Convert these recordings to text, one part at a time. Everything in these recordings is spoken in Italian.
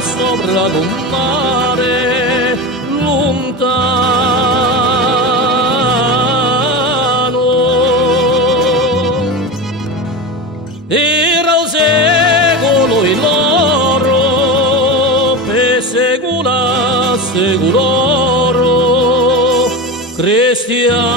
sopra un mare lontano. Era il secolo il loro, per secolo cristiano.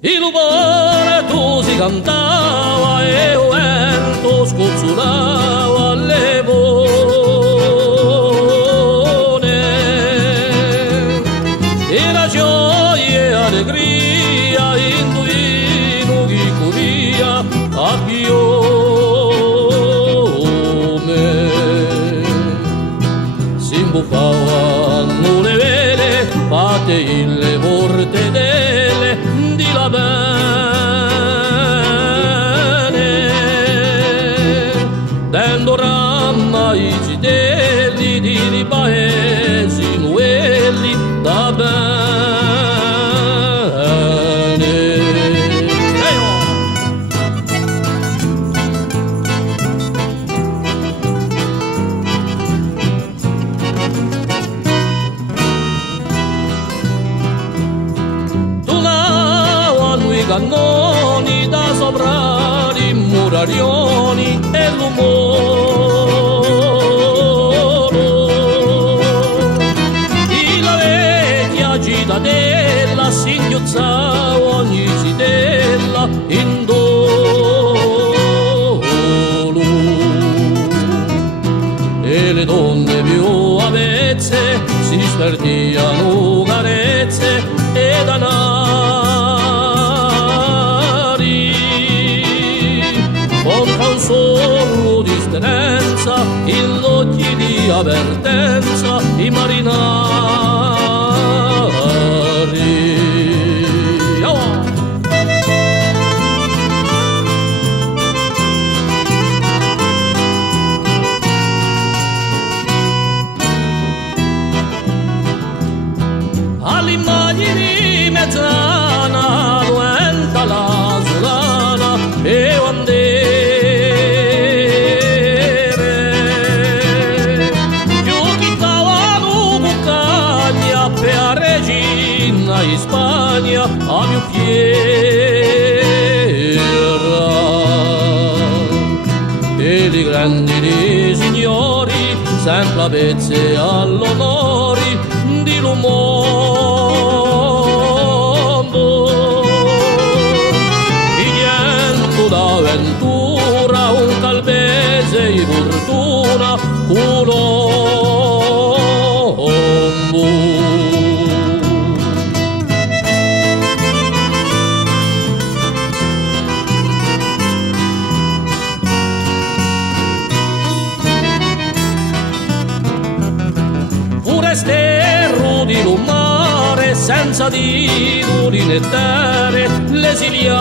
Il lumore tu si cantava e il vento scozzolava alle bone. E la gioia e allegria intuino chi curia a Piome. Si imbuffavano le vele fatte le mortedelle di la bene, dando ramma i citelli di paesi nuelli da bene. I cannoni da sopra i murarioni e l'umoro. E la vecchia cittadella si inghiozzava ogni cittella in dolo. E le donne più avvezze si spertiano carezze e danari. Solo di speranza, in occhi di avvertenza, i marinari. Oh! All'immagine mezzana, luenta la solana, e quando in Spagna a mio fiera e i grandi signori sempre avvezze all'onori di lo mondo. Pigliando d'avventura un calvese di fortuna Colombo. Sterro di lumare senza titoli né terre l'esiliato,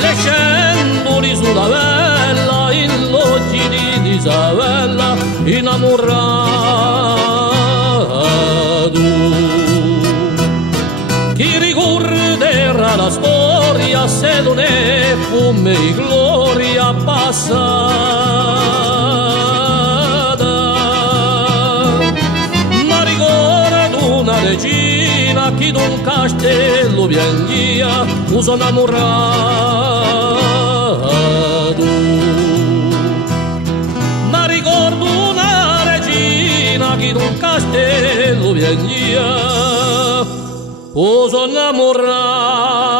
lescendoli sulla vella in l'occhi di Isabella innamorato. Chi ricorderà la storia se non è come di gloria passata, ma ricordo una regina che d'un castello piangia uso innamorato. Ma ricordo una regina che d'un castello piangia uso innamorato.